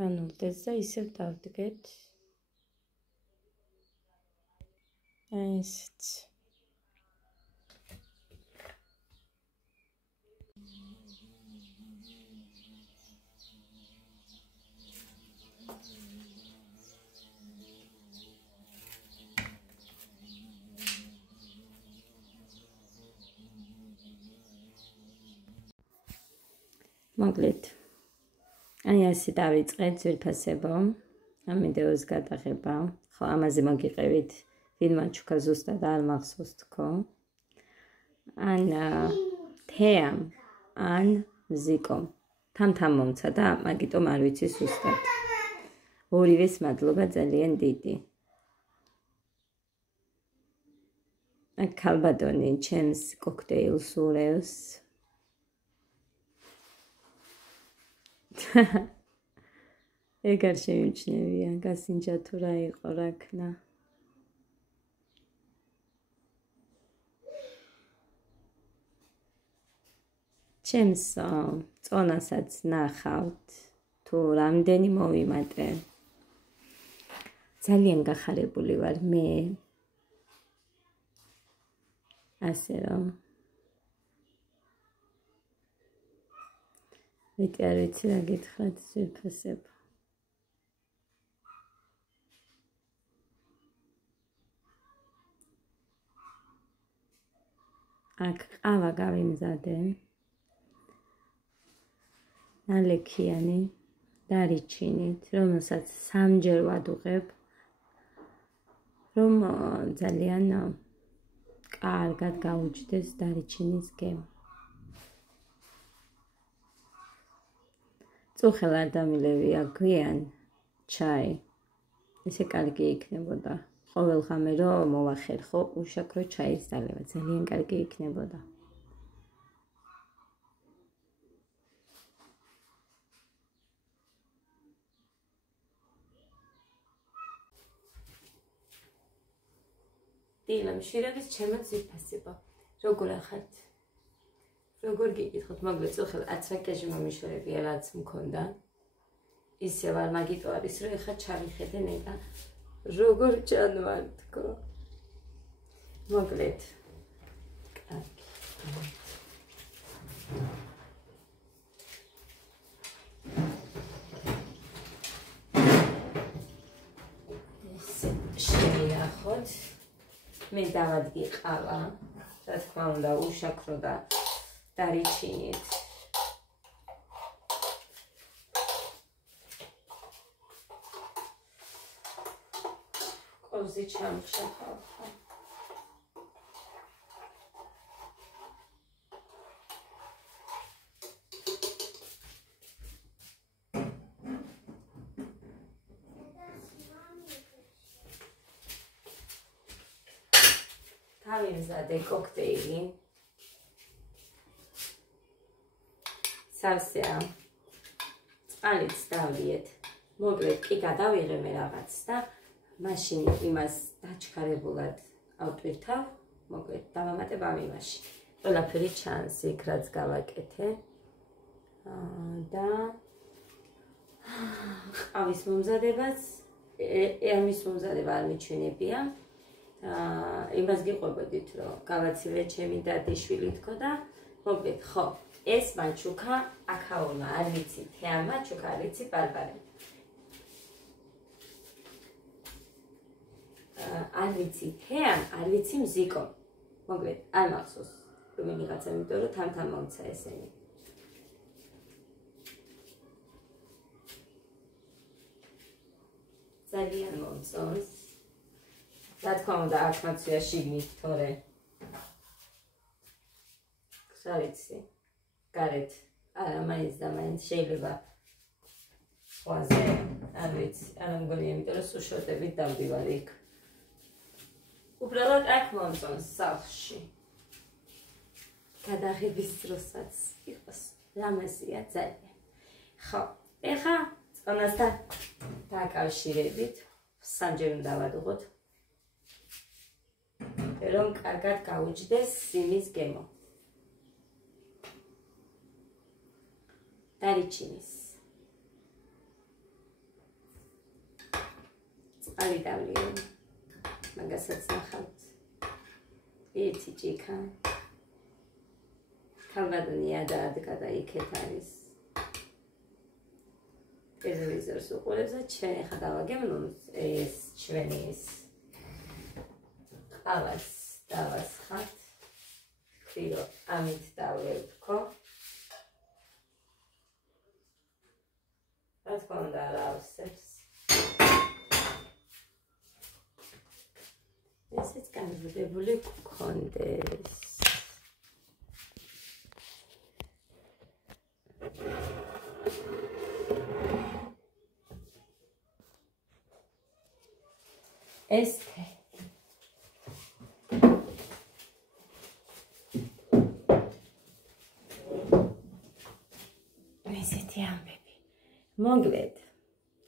განულდეს და ისევ დავდგეთ. ესეც. მოკლედ. აი ასე დავიწყეთ ძვირფასებო. ამ ვიდეოს გადაღება. ხო, ამაზე მოგიყევით. ვინმე ჩუქა ზუსტად არ მახსოვს თქო. ან თეამ, ან მზიკომ. თამთამ მომცა და მაგიტომ არ ვიცი ზუსტად. ორივეს მადლობა ძალიან დიდი. აქ ქალბატონი ჩემს კოქტეილს ურევს. ეგ არ შემიჩნევია, გასინჯა თუ რა იყო რაქნა. ჩემს წონასაც ნახავთ, თუ რამდენი მოვიმატე. ძალიან გახარებული ვარ მე. ასე რომ მეტი არ ვიცი რა გითხრათ ძვირფასებო. აქ ყავა გავიმზადე. ნალექიანი დარიჩინით, რომელსაც სამჯერ ვადუღებ, რომ ძალიან კარგად გაუჯდეს დარიჩინის გემო. წუხელ არ დამილევია გვიან ჩაი. ესე კარგი იქნებოდა. ყოველ ღამე რომ მოვახერხო უშაქრო ჩაის დალევა, ძალიან კარგი იქნებოდა. დილა მშვიდობის ჩემო ძვირფასებო. როგორ ახართ? როგორ გიგითხოთ? მოკლედ წუხელ 10 ვაკეჟი მომიშორებია რაც მქონდა. ისევ არ მაგიტო არის რომ ეხა ჩავიხედე ნეტა. როგორ ჭანვარ თქო. მოკლედ. კარგი. ესე შეიახოთ. მე დავადგი ყავა. რა თქმა უნდა უშაქრო და დარიჩინით. ყოზი ჩამხშახავ. დავიმზადე კოქტეილი. სავსეა. წყალიც დავლიეთ. მოკლედ კი გადავიღე მე რაღაც და მაშინ იმას დაჩქარებულად ავტვირთავ. მოკლედ დავამატებ ამ იმაში. ყველაფერი ჩანს იქ რაც გავაკეთე. და ყავის მომზადებას ამის მომზადება არ მიჩვენებია. იმას გიყვებოდით რომ გავაცილე ჩემი დადიშვილი თქო და მოკლედ ხო ეს მაჩუკა აკაონა არ ვიცი თეამა ჩუკა არ ვიცი ბარბარე არ ვიცი თეამ არ ვიცი მზიკო მოკლედ არ მახსოვს რომელიღაცა იმიტომ რომ თამთან მომცა ესენი ძალიან მომწონს რა თქმა უნდა აქ მაცვია შიგნით თორე რა ვიცი გარეთ არა მაინც და მაინც შეიძლება სხვაზე არ ვიცი არ მგონია იმიტომ რომ სუშოტებით დავდივარ იქ უბრალოდ აქ მომწონს სახლში გადაღების დროსაც იყოს რამაზია ძალიან ხო ეხა წონასთან დაკავშირებით სამჯერ უნდა ვადუღოთ რომ კარგად გაუჯდეს სიმის გემო დარიჩინის ალიდავლიო მაგასაც ნახავთ ერთი ჭიქა თავგადონია და ადგა და იქეთ არის ტელევიზორს უყურებს და ჩვენ ახლა დავაგემოვნოთ ეს ჩვენი ეს ყავას დავასხათ ქიო ამით დავევქო რა თქმა უნდა რა ავსებს ესეც განზრდებული გქონდეს ეს ესეთი ამბები მოგლეთ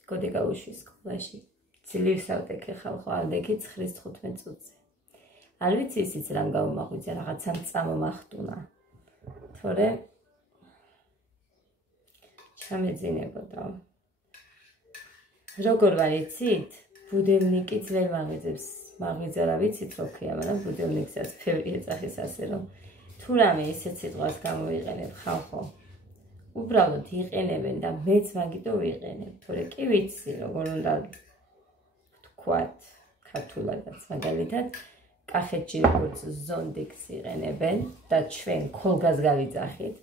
კოდი გაუშვი სკოლაში ძლივს ავდექი ხალხო ავდექი 9-15 წუთზე არ ვიცი ისიც რამ გავუმაღვიძე რაღაცამ წამომახტუნა თორე ჩამეძინებოდა როგორ ვარ იცით ბუდელნიკიც ვერ მაღვიძებს მაღვიძა რა ვიცით რო ქვია მაგრამ ბუდელნიკსაც ბევრი ეძახის ასე რომ თუ რამე ისეთ სიტყვას გამოვიყენებ ხალხო უბრალოდ იყენებენ და მეც მაგიტო ვიყენებ თორე კი ვიცი როგორ უნდა თქვათ ქართულადაც მაგალითად კახეთში როგორც ზონდიქს იყენებენ და ჩვენ ქოლგას გავიძახით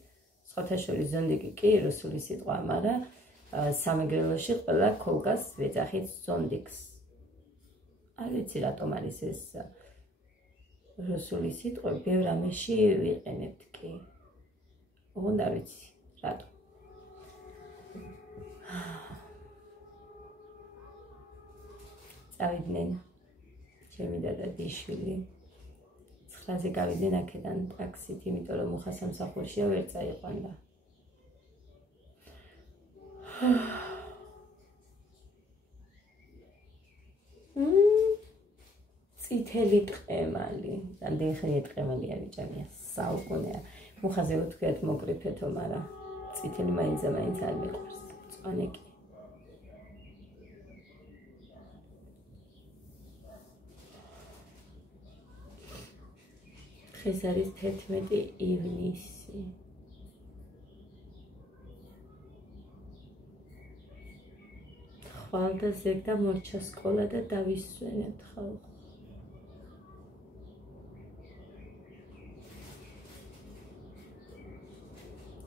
სხვათა შორის ზონდიკი კი რუსული სიტყვაა მაგრამ სამეგრელოში ყველა ქოლგას ვეძახით ზონდიქს არ ვიცი რატომ არის ეს რუსული სიტყვები ბევრ რამეში ვიყენებთ კი ოღონდ არ ვიცი რატომ წავიდნენ ჩემი დედა დიშვილი 9-ზე გავიდნენ აქედან ტაქსით იმიტომ რომ მუხა სამსახურშია ვერ წაიყვანდა წითელი ტყემალი რამდენი ხანი ტყემალია ბიჭამია საუკუნეა მუხაზე ვთქვათ მოკრიფეთო მაგრამ წითელი მაინც არ მიყვარს წვანე კი დღეს არის 11 ივნისი ხვალ და ზეგ და მორჩა სკოლა და დავისვენებთ ხალხო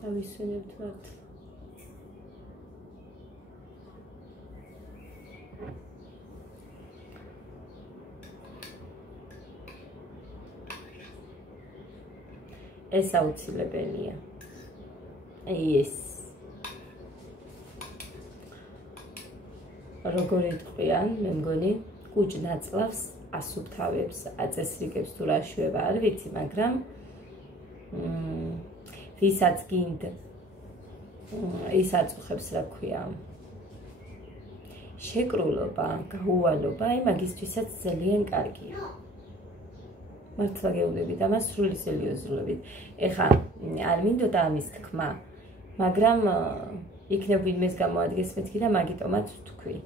დავისვენებთ მათ ეს აუცილებელია ეს როგორ იტყვიან მე მგონი კუჭ-ნაწლავს ასუფთავებს აწესრიგებს თუ რა შვება არ ვიცი მაგრამ ვისაც გინდ ის აწუხებს რა ქვია შეკრულობა გაუვალობა აი მაგისთვისაც ძალიან კარგია მართლა გეუბნებით ამას სრული სერიოზულობით ეხა არ მინდოდა ამის თქმა მაგრამ იქნებ ვინმეს გამოადგეს მეთქი და მაგიტომაც ვთქვი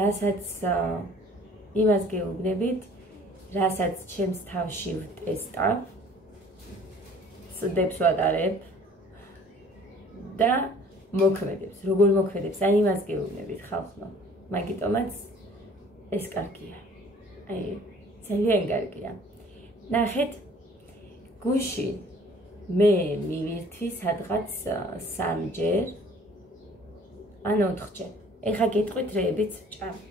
რასაც იმას გეუბნებით რასაც ჩემს თავში ვტესტავ წდებს ვატარებ და მოქმედებს როგორ მოქმედებს აი იმას გეუბნებით ხალხო მაგიტომაც ეს კარგია აი ძალიან კარგია ნახეთ გუში მე მივირთვი სადღაც 3-ჯერ ან 4-ჯერ ეხა გეტყვით რეებიც ვჭამე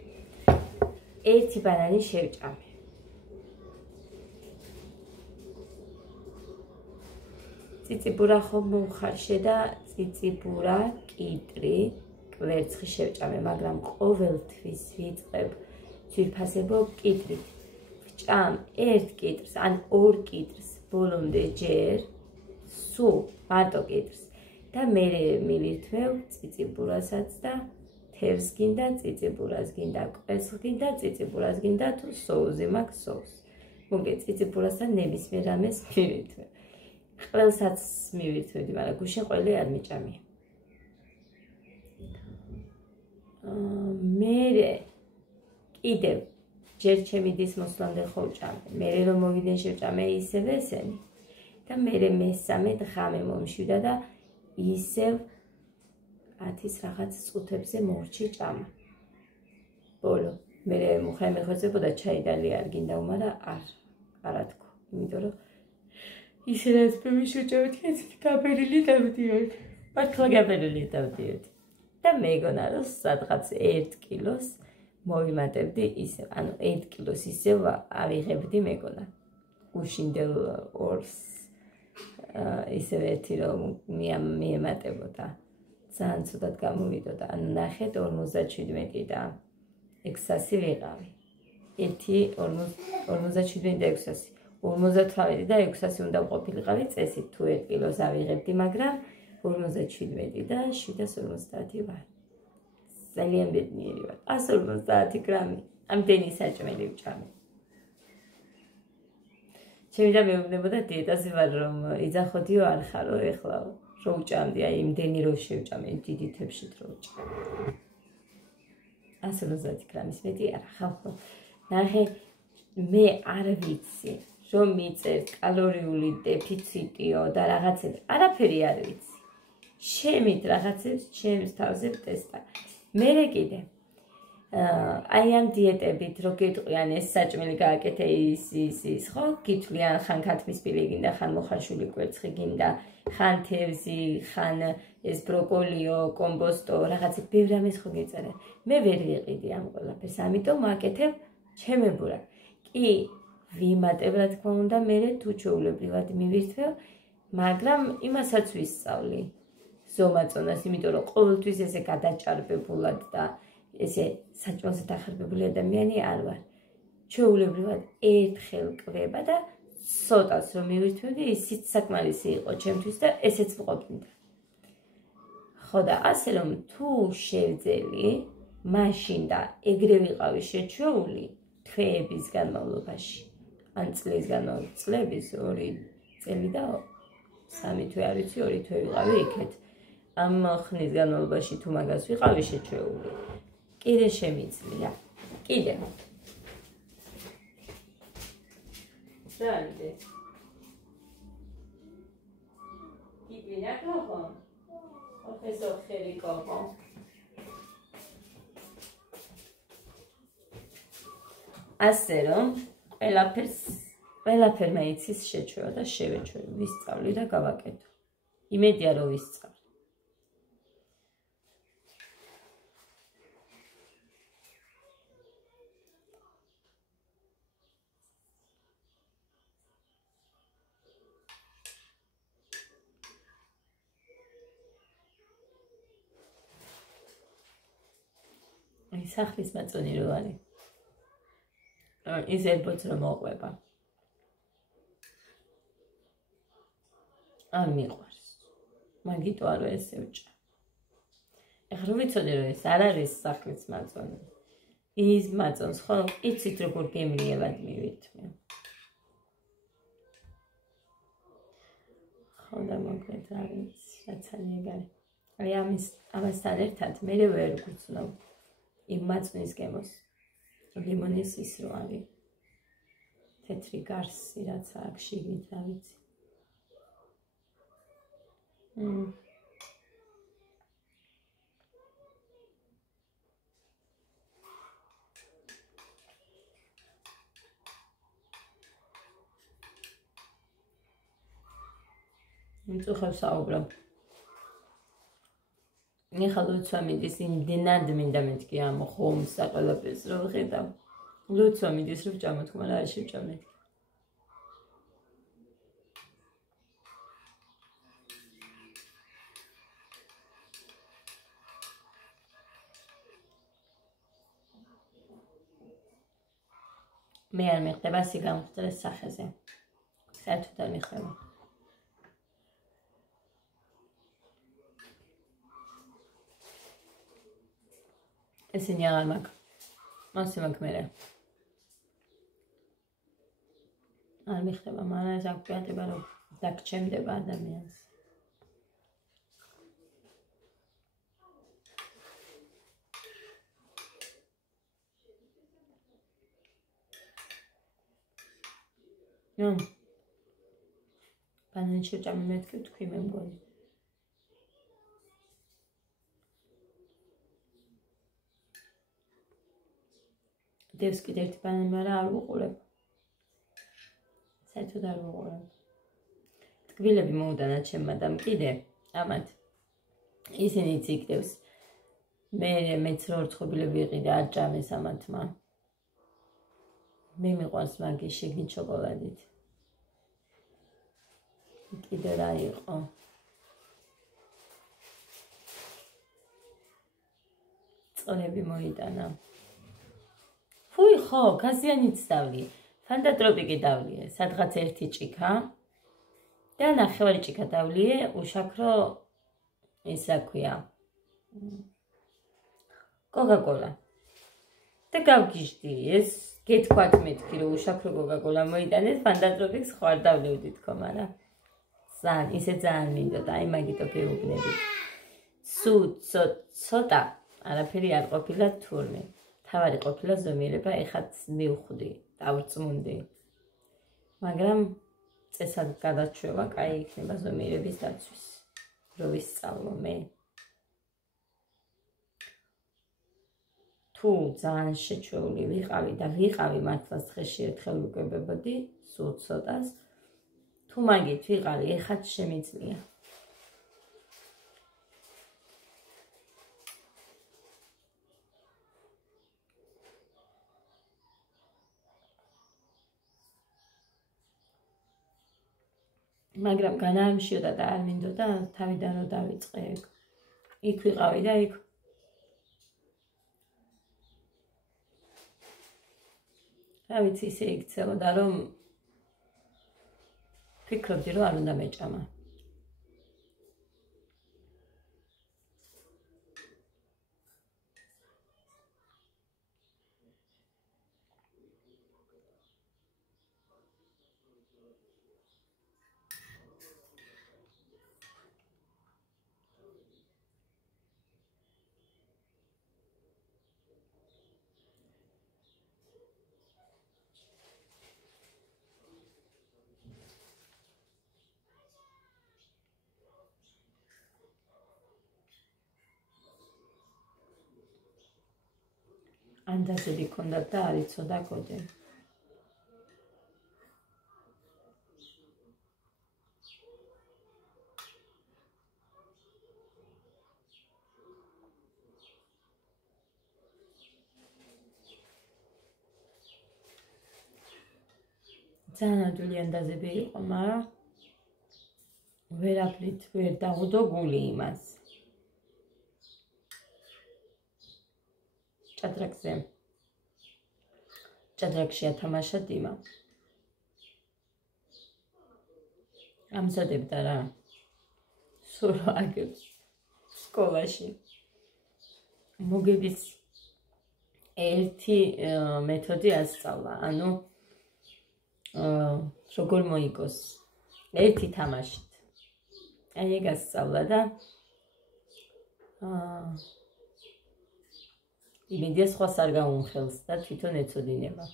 ერთი ბანანი შევჭამე ციციბურა ხომ მომხარშე და ციციბურა კიტრი კვერცხი შევჭამე მაგრამ ყოველთვის ვიწყებ ძვირფასებო კიტრით ვჭამ ერთ კიტრს ან ორ კიტრს ბოლომდე ჯერ სულ მარტო კიტრს და მე მივირთმევ ციციბურასაც და თევზს გინდა ციციბურას გინდა კვერცხს გინდა ციციბურას გინდა თუ სოუსი მაქვს სოუსი მოგე ციციბურასთან ნებისმიერ რამეს მივირთმევ ყველსაც მივირთმევდი მაგრამ გუშინ ყველი არ მიჭამია მერე კიდევ ჯერ ჩემი დის მოსვლამდე ხო ვჭამე, მერე რომ მოვიდნენ შევჭამე ისევ ესენი და მერე მესამე ღამე მომშვიდა და ისევ 10-ის რაღაც წუთებზე მორჩი ჭამა. ბოლო, მერე მუხა მეხოცებოდა ჩაი დალი არ გინდა უმარა არა თქვა, იმიტომ რომ ისე რაც მივიშუჭავთ, ესეთი გაბერილი დავდიოთ. მართლა გაბერილი დავდიოთ. და მეგონა რომ სადღაც 1 კილოს მოვიმატებდი ისევ, ანუ 1 კილოს ისევ ავიღებდი მეგონა. უშინდელ ორს ისევ ერთი რომ მიემატებოდა. ძალიან ცუდად გამოვიდოდა. ანუ ნახეთ 57 და 600 ვიყავი. 57 და 600. 58 და 600 უნდა ყოფილიყავი წესით თუ 1 კილოს ავიღებდი, მაგრამ 57 და 750 ვარ. ძალიან ბედნიერი ვარ. 150 გრამი. ამდენი საჭმელი ვჭამე. ჩემი და მეუბნებოდა დიეტაზე ვარ რომ იძახოდიო არ ხარო ეხლა რო ვჭამდი, აი იმდენი რო შევჭამე, დიდი თებშით რო ვჭამე. 150 გრამის მეტი არა ხალხო. ნახე მე არ ვიცი რომ მიწერ კალორიული დეფიციტიო და რაღაცები, არაფერი არ ვიცი. შემით რაღაცებს ჩემს თავზე ვტესტა. მერე კიდე აი ამ დიეტებით რო გეტყვიან ეს საჭმელი გააკეთე ის ხო? გითვლიან ხან ქათმისფილი გინდა, ხან მოხარშული კვერცხი გინდა, ხან თევზი, ხან ეს ბროკოლიო, კომბოსტო, რაღაცა ბევრ ამის ხო გეწერენ. მე ვერ ვიყიდი ამ ყველაფერს, ამიტომ ვაკეთებ ჩემებურად. კი ვიმატებ რა თქმა უნდა, მერე თუ ჩვეულებრივად მივირთვევ, მაგრამ იმასაც ვისწავლი ზომაწონას, იმიტომ რომ ყოველთვის ესე გადაჭარბებულად და ესე საჭმელზე დახარბებული ადამიანი არ ვარ. ჩვეულებრივად ერთხელ კვება და ცოტას რომ მივირთვევდი, ისიც საკმარისი იყო ჩემთვის და ესეც მყოფნიდა. ხო და ასე რომ თუ შევძელი, მაშინ და ეგრე ვიყავი შეჩვეული თვეების განმავლობაში. ან წლის განმავლობაში, წლების 2 წელი და 3 თვე არ ვიცი, 2 თვე ვიყავი იქეთ. ამ ხნის განმავლობაში თუ მაგას ვიყავი შეჩვეული. კიდე შემიძლია. კიდე. Sante. Igbina koko. Professor Kheri koko. ასე რომ ყველაფერმა იცის შეჩვევა და შევეჩვევი, ვისწავლი და გავაკეთო. იმედია რომ ვისწავლი. სახლის მაწონი რო არის. ის ერბოც რომ მოყვება. არ მიყვარს. მაგიტო არ ესე ვჭა. ეხლა ვიცოდი რომ ეს არ არის სახლის მაწონი. ის მაწონს ხო იცით როგორ გემრიელად მივითმე. ხო და მოკლედ არის რაც არის ეგარი. აი ამასთან ერთად მე ვერ გვცნობ იმ მაწვნის გემოს ლიმონის ის რო არის თეთრი გარსი რაც აქვს შიგნით რა ვიცი მიწუხებ საუბრობ ეხლა ლოცვა მიდის იმდენად მინდა მეთქი ამ ხომს და ყველაფერს რომ ვხედავ ლოცვა მიდის რომ ვჭამო თქმა რა შევჭამე მე არ მიხდება სიგამხდრეს სახეზე საერთოდ არ მიხდება ესენი აღარ მაქვს. მასე მაქვს მერე. არ მიხდება, მაგრამ ეს აკვიატება რომ დაგჩემდება ადამიანს. ბანანი შეჭამი მეთქი თქვი მე მგონი. დევს კიდე ერთი ბანანი, მაგრამ არ ვუყურებ. საერთოდ არ ვუყურებ. ტკბილები მოუდანა ჩემმა და კიდე ამათ ისინი იციქდევს. მეც რო რწყობილები ვიყიდე არ ჭამეს ამათმა. მე მიყვარს მაგი შიგნით შოკოლადით. კიდე რა იყო? წყლები მოიტანა. ფუი ხო, გაზიანიც დავლი. ფანტატროპიკი დავლიე, სადღაც ერთი ჭიქა და ნახევარი ჭიქა დავლიე, უშაქრო ის რა ქვია. კოკა-კოლა. და გავგიჟდი, ეს გეთქვათ მეთქი, რომ უშაქრო კოკა-კოლა მოიტანეთ, ფანტატროპიკს ხო არ დავლევდი თქო, მაგრამ ისე ძალიან მინდოდა, აი მაგიტო გეუბნებით. სუ ცოტა არაფერი არ ყოფილა თურმე. თავარი ყოფილა ზომიერება, ეხაც მივხვდი, დავწმუნდი. მაგრამ წესად გადაჩვევა, კაი იქნება ზომიერების დაცვის. რო ვისწავლო მე. თუ ძალიან შეჩვეული ვიყავი და ვიყავი მართლაც დღეში ერთხელ ვიკვებებოდი, სულ ცოტას. თუ მაგით ვიყავი, ეხაც შემიძლია. მაგრამ განაამშიოდა და არ მინდოდა თავიდან რომ დავიწყე. იქ ვიყავი და იქ რა ვიცი, ისე იქცეოდა, რომ ფიქრობდი, რომ არ უნდა მეჭამა. ანდაზები ქონდათ და არ იცოდა კოდე. ძალიან ადვილი ანდაზები იყო, მაგრამ ვერაფრით ვერ დაუდო გული იმას. ჭადრაკში ათამაშა დიმა. ამზადებდა რა. სულ აგებს სკოლაში. მოგების ერთი მეთოდი ასწავლა. ანუ როგორ მოიგოს ერთი თამაშით. აი ეგ ასწავლა და იმედია სხვას არ გაუნხელს და თვითონ ეცოდინება.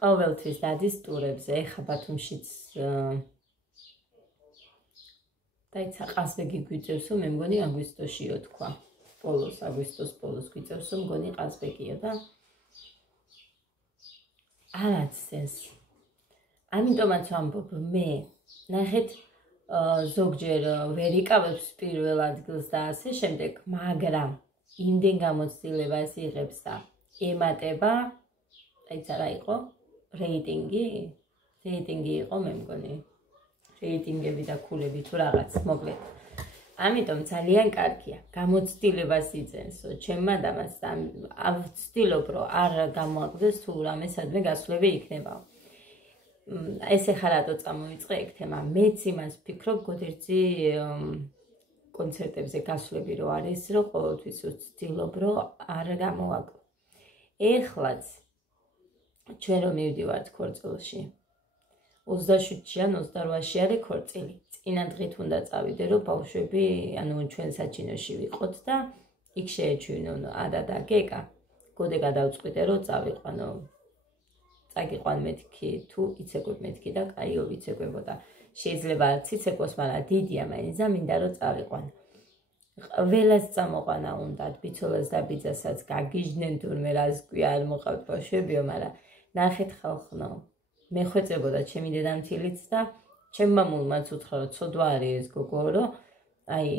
ყოველთვის დადის ტურებზე, ეხა ბათუმშიც დაიცა ყაზბეგი გვიწევსო, მე მგონი აგვისტოშიო თქვა. აგვისტოს პოლოს გვიწევსო, მგონი ყაზბეგიო და არაც სენს. ამიტომაც ვამბობ მე, ნახეთ ზოგჯერ ვერ იკავებს პირველ ადგილს და ასე შემდეგ, მაგრამ იმდენ გამოცდილებას იღებს და ემატება, აიცა რა იყო? რეიტინგი იყო მე მგონი. რეიტინგები და ქულები თუ რაღაც, მოკლედ. ამიტომ ძალიან კარგია, გამოცდილებას იძენსო, ჩემ ადამიანს და ვცდილობ, რომ არ გამოაკლდეს თუ რამე სადმე გასვლები იქნება. ეს ეხლა რატო წამოვიწყე ეგ თემა? მეც იმას ვფიქრობ, გოდერძი კონცერტებზე გასვლები რო არის, რომ ყოველთვის ვცდილობ, რომ არ გამოვაკლო. ეხლაც ჩვენ რომ მივდივართ ქორწილში 27-ში ან 28-ში არის ქორწილი. წინა დღით უნდა წავიდე, რომ ბავშვები, ანუ ჩვენ საჩინოში ვიყოთ და იქ შეეჩვინონ ადა და გეკა. გოდე გადავწყვიტე, რომ წავიყვანო წაგიყვან მეთქი, თუ იცეკვებ მეთქი და კაიო ვიცეკვებოდა. შეიძლება არც იცეკვოს, მაგრამ დიდია მაინც და მინდა რომ წავიყვან. ყველას წამოყვანა უნდათ, ბიცოლას და ბიძასაც გაგიჟდნენ თურმე რას კვია არ მოყავთ ბავშვებიო, მაგრამ ნახეთ ხალხნო. მე ხვეწებოდა ჩემი დედამთილიც და ჩემ მამულმაც უთხრა რომ ცოდვა არის ეს გოგო, რომ აი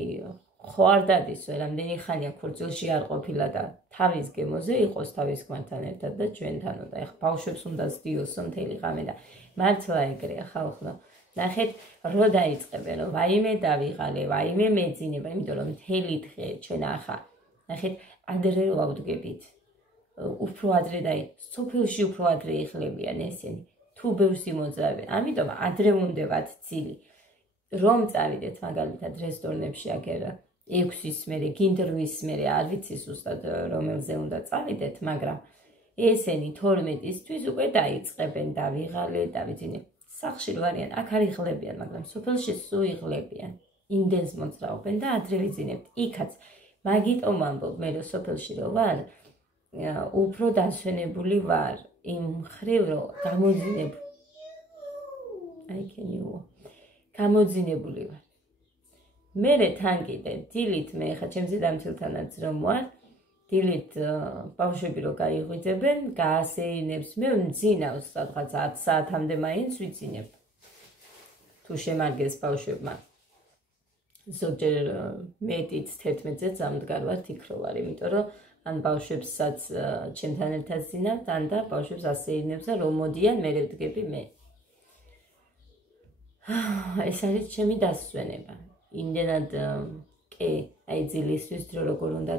ხო არ დადისო, რამდენი ხანია ქორწილში არ ყოფილა და თავის გემოზე იყოს თავის ქმართან ერთად და ჩვენთანო და ეხლა ბავშვებს უნდა სდიოსო მთელი ღამე და მართლა ეგრეა ხალხო. ნახეთ, რო დაიწყებენ, რომ ვაიმე დავიღალე, ვაიმე მეძინება, იმიტომ რომ მთელი დღე ჩვენ ახლა ნახეთ, ადრე რო ავდგებით. უფრო ადრე და სოფელში უფრო ადრე იხლებიან ესენი. თუ ბევრს იმოძრავენ, ამიტომ ადრე უნდათ ცილი. რომ წავიდეთ მაგალითად რესტორნებში აგერ 6-ის მერე, გინდრვის მერე, არ ვიცი ზუსტად რომელზე უნდა წავიდეთ, მაგრამ ესენი 12-ისთვის უკვე დაიწყებენ დავიღალე, დავიძინე. სახლში რო არიან, აქ არ იღლებიან, მაგრამ სოფელში სულ იღლებიან. იმდენს მოძრაობენ და ადრე ვიძინებთ. იქაც მაგიტომ ამბობ მე რომ სოფელში რო ვარ, უფრო დასვენებული ვარ იმ მხრივ რომ გამოძინებული ვარ. მერე თან კიდე დილით მე ხა ჩემს დედამთილთანაც რომ ვარ, დილით ბავშვები რო გაიღვიძებენ, გაასეინებს, მე მძინავს სადღაც 10 საათამდე მაინც ვიცინებ. თუ შემარგეს ბავშვებმა. ზოგჯერ მეტიც 11-ზე წამდგარ ვარ იქ რო ვარ, იმიტომ რომ ან ბავშვებსაც ჩემთან ერთად ძინავთ, ან და ბავშვებს ასეინებს და რომ მოდიან, მე ვდგები მე. ეს არის ჩემი დასვენება. იმდენად კი, აი ძილისთვის დრო როგორ უნდა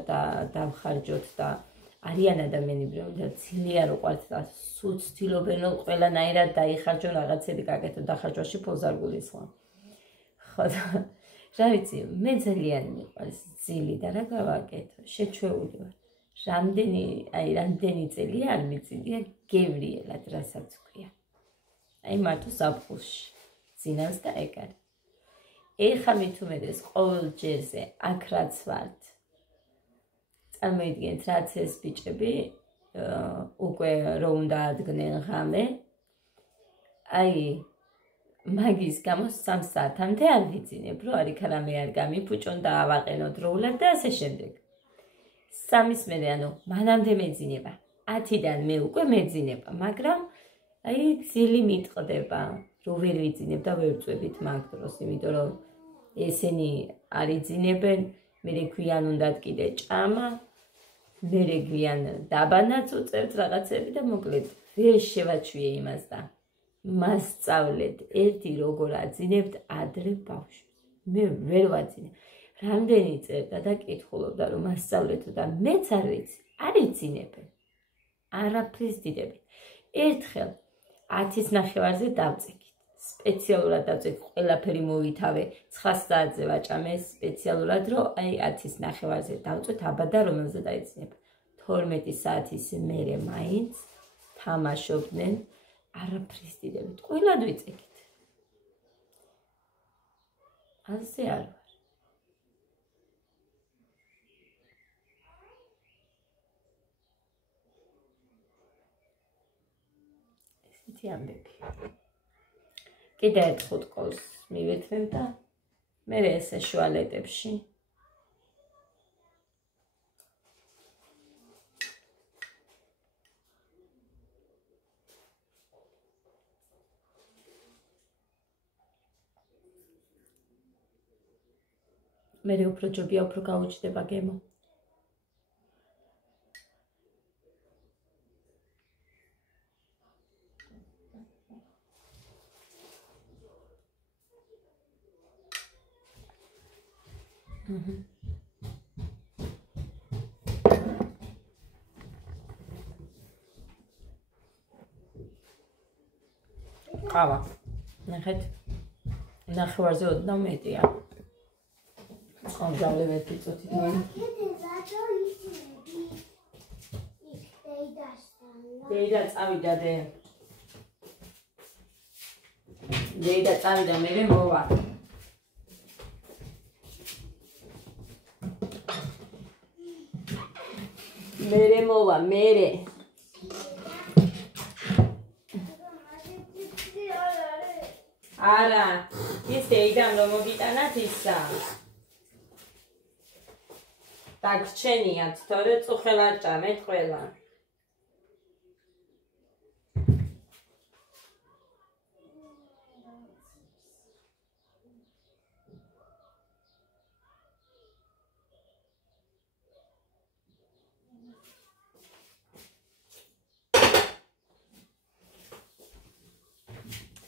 დავხარჯოთ და არიან ადამიანები, რომ ძილი არ უყვართ და სულ ცდილობენ რომ ყველანაირად დაიხარჯონ რაღაცები გაკეთონ დახარჯვაში ფულს არ გულისხმობ. ხო და რა ვიცი, მე ძალიან მიყვარს ძილი და რა გავაკეთო, შეჩვეული ვარ. რამდენი წელი არ მიწილია გევრიელად, რასაც ქვია. აი მარტო საფხულში ძინავს და ეგ არის. ეხლა მით უმეტეს ყოველ ჯერზე აქ რაც ვართ. წარმოიდგინეთ, რაც ეს ბიჭები უკვე რო უნდა ადგნენ ღამე. აი მაგის გამო 3 საათამდე არ ვიძინებ, რომ არ იქ რამე არ გამიფუჭონ და ავაყენო დროულად და ასე შემდეგ. 3-ის მერე, ანუ მანამდე მეძინება. 10-დან მე უკვე მეძინება, მაგრამ აი ძილი მიტყდება, რომ ვერ ვიძინებ და ვერ წვევით მაგ დროს, იმიტომ რომ ესენი არ იძინებენ, მერე ქვიან უნდათ კიდე ჭამა, მერე გვიან დაბანაც უწევთ რაღაცები და მოკლედ ვერ შევაჩვიე იმას და მას სწავლეთ ერთი როგორ აძინებთ ადრე ბავშვს. მე ვერ ვაძინე. რამდენი წერდა და კითხულობდა რომ მასწავლეთო და მეც არ ვიცი, არ იძინებენ. არაფრის დიდებით. ერთხელ 10-ის ნახევარზე დავწეკით. სპეციალურად დავწეკით, ყველაფერი მოვითავე, 9 საათზე ვაჭამე სპეციალურად, რომ აი 10-ის ნახევარზე დავწვეთ აბადა რომელზე დაიძინებ. 12 საათის მერე მაინც თამაშობდნენ არაფრის დიდებით. ყველად ვიწეკით. ასე არ ვარ. ესეთი ამბები. კიდე ერთ ხუთკოს მივეთმევ და მე ესე შუალედებში. მე უფრო ჯობია, უფრო გაუჩნდება გემო. ყავა. ნახეთ. ნახევარზე 20 მეტია. ამჟამად ვიწოთი და დეიდა წავიდა დეიდა წავიდა მერე მოვა. მერე არა, ის ეიდან რომ მოგიტანათ ისა. დაგრჩენიათ, თორე წუხელ არ ჭამეთ ყველა.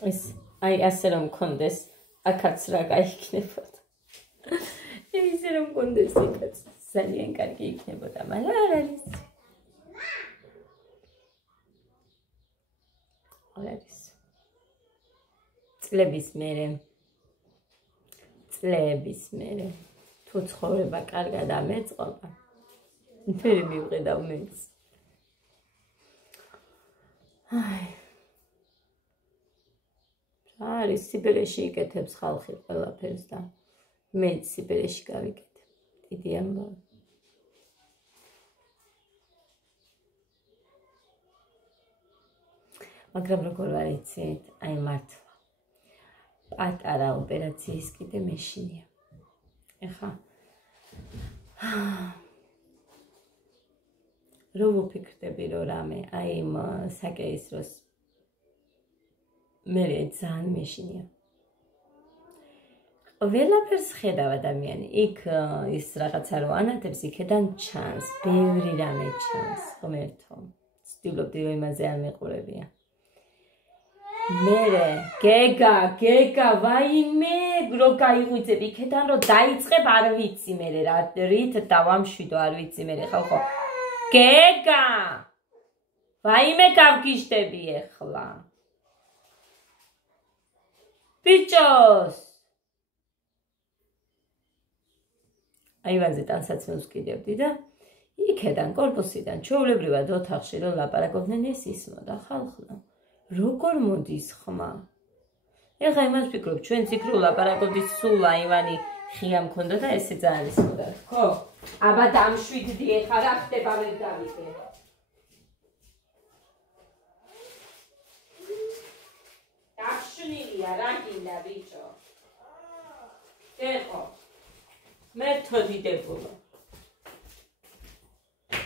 ეს აი ასე რომ მქონდეს, აქაც რა გაიქნებოდა. ისე რომ მქონდეს იქაც ძალიან კარგი იქნებოდა, მაგრამ არ არის. არ არის. წლების მერე თუ ცხოვრება კარგად ამეწყობა, მერე მივყიდავ მეც. აი არის სიბერეში იკეთებს ხალხი ყველაფერს და მეც სიბერეში გავიკეთებ. დიდი ამბავი. მაგრამ როგორ ვარ იცით, აი მართლა. პატარა ოპერაციის კიდე მეშინია. ეხა რომ ვფიქრდები რომ რამე აი იმ საკეისროს მე ძალიან მეშინია. ყველაფერს ხედავ ადამიანი. იქ ის რაღაცა რო ანათებს, იქედან ჩანს, ბევრი რამე ჩანს, ღმერთო. ვცდილობდი რომ იმაზე არ მეყურებია. მერე გეგა, ვაიმე, რო გაიღვიძებ იქედან რო დაიწყებ არ ვიცი მერე რა რით დავამშვიდო არ ვიცი მერე ხალხო. გეგა! ვაიმე გავგიშდები ეხლა. Bichos! აივანზე ტანსაცმელს ვკიდებდი და იქედან კორპუსიდან ჩვეულებრივად ოთახში რომ ლაპარაკობდნენ ეს ისმოდა ხალხო. როგორ მოდის ხმა? ეხა იმას ვფიქრობ, ჩვენც იქ რო ლაპარაკობდით სულ აივანი ხია მქონდა და ესე ძალიან ისმოდა. ხო? აბა დამშვიდდი ეხა რა ხდება ვერ დავიგე. Daxunilya, რა გინდა ბიჭო? ეხო. მეთოდი დებულა.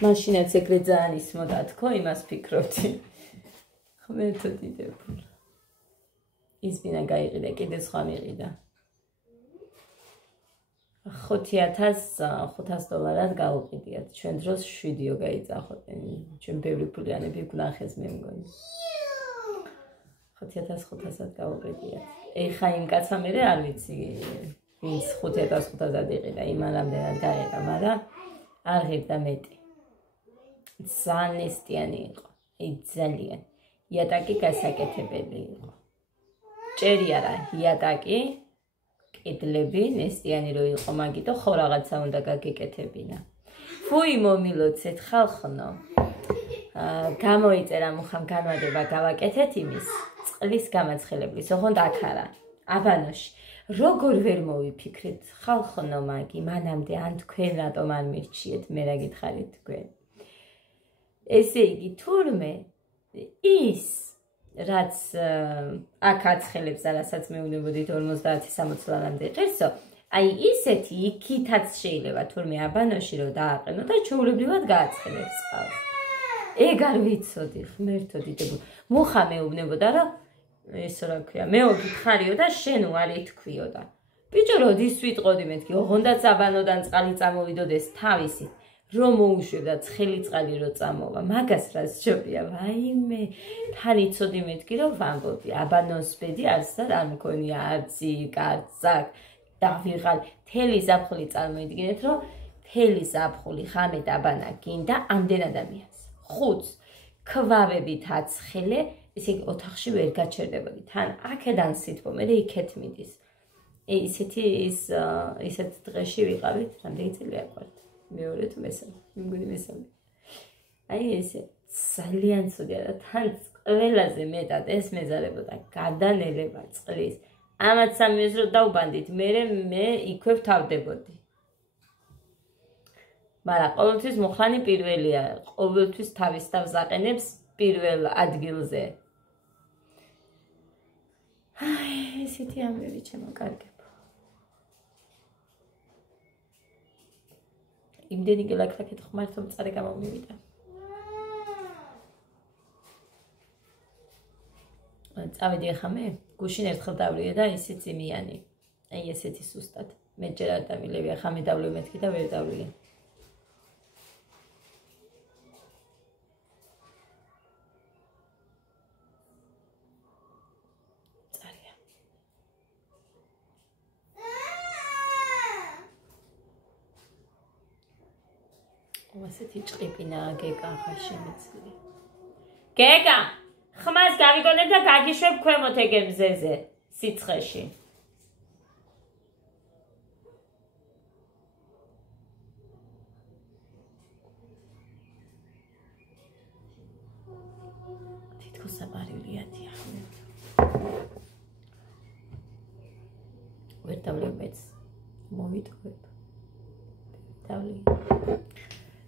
მაშინაც ეგრე ძალიან ისმოდა თქო, იმას ფიქრობდი. მეთოდი დებულა. ის ბინა გაიყიდა, კიდე სხვა მიყიდა. $5,500 გავუყიდიათ. ჩვენ დროს 7 გაიწახოდნენ. ჩვენ ბევრი ფულიანები გნახეს მე მგონი. $5,500 გავუყიდიათ. ეხა იმ კაცმა მე არ ვიცი ვინც $5,500 იყიდა, იმანამდენად გაიყიდა, მაგრამ არ ღირდა მეტი. ძალიან ნესტიანი იყო. ძალიან. იატაკი გასაკეთებელი იყო. ჭერი არა, იატაკი, კედლები, ნესტიანი რო იყო, მაგიტო ხო რაღაცა უნდა გაგეკეთებინა. ფუი მომილოცეთ ხალხნო. გამოიწერა მუხამ განმადება გავაკეთეთ იმის. წყლის გამაცხელებლის, ოღონდ აქ არა, აბანოში. როგორ ვერ მოვიფიქრეთ ხალხნო მაგი, მანამდე ან თქვენ რატომ არ მირჩიეთ, მე რა გითხარით თქვენ. ესე იგი, თურმე ის რაც აქ აცხელებს და რასაც მეუბნებოდით 50-60 ლარამდე ღირსო, აი ისეთი იქითაც შეიძლება თურმე აბანოში რომ დააყენო და ჩვეულებრივად გააცხელებს წყალს. ეგ არ ვიცოდი, ღმერთო დიდებო. მუხა მეუბნებოდა რომ ეს რა ქვია, მე გითხარიო და შენ არ ითქვიო და. ბიჭო როდის ვიტყოდი მეთქი, ოღონდაც აბანოდან წყალი წამოვიდოდეს თავისი. რომ მოუშვებდა ცხელი წყალი რო წამოვა, მაგას რა სჯობია, ვაიმე, თან იცოდი მეთქი რომ ვამბობდი, აბანოს ბედი არსად არ მქონია არცი, კარცაკ, დავიღალ, თელი ზაფხული წარმოიდგინეთ, რომ თელი ზაფხული ხამეთ აბანა გინდა ამდენ ადამიანს. 5 ქვავებით აცხელე, ესე იგი ოთახში ვერ გაჩერდებოდი, თან აქედან სითბო, მე იქეთ მიდის. ისეთ დღეში ვიყავით, რამდენი წელი აყვართ. მეორე თუ მესამე, მგონი მესამე. აი ესე ძალიან ცუდია და თან ყველაზე მეტად ეს მეზარებოდა გადანელება წყლის. ამათ სამის რო დავბანდით, მე იქვე ვთავდებოდი. მაგრამ ყოველთვის მუხლანი პირველია, ყოველთვის თავის თავს აყენებს პირველ ადგილზე. აი ესეთი ამბები ჩემო კარგებო. იმდენი გელაქრაკეთ ხმართ რომ წარე გამომივიდა. წავედი ახლა მე გუშინ ერთხელ დავლია და ისე წიმიანი. აი ესეთი სუსტად. მე ჯერ არ დამილევი, ახლა მე დავლევ მეთქი და ვერ დავლია. ასეთი ჭყიპინაა გეკა ახლა შემეცლი. გეკა, ხმას გავიგონებ და გაგიშვებ ქვემოთ ეგ მზეზე, სიცხეში. თითქოს აბარიულია დიახ. ვერ დავლევ მეც. მოვიტყვებ. დავლი.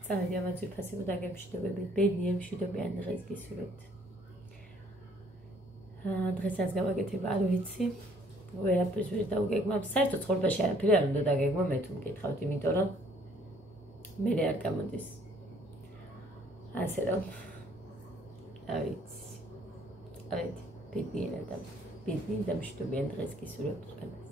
წავედი ამაც ვიფასებ და გემშვიდობები, ბედნი ემშვიდობიან დღეს გისურვებთ. დღესაც გავაკეთებ არ ვიცი. ვერაფერს ვერ დავგეგმავ. საერთოდ ცხოვრებაში არაფერი არ უნდა დაგეგმო, მე თუ მკითხავთ, იმიტომ რომ მე არ გამოდის. ასე რომ არ ვიცი. წავედი, ბედნიერად და მშვიდობიან დღეს გისურვებთ ყველას.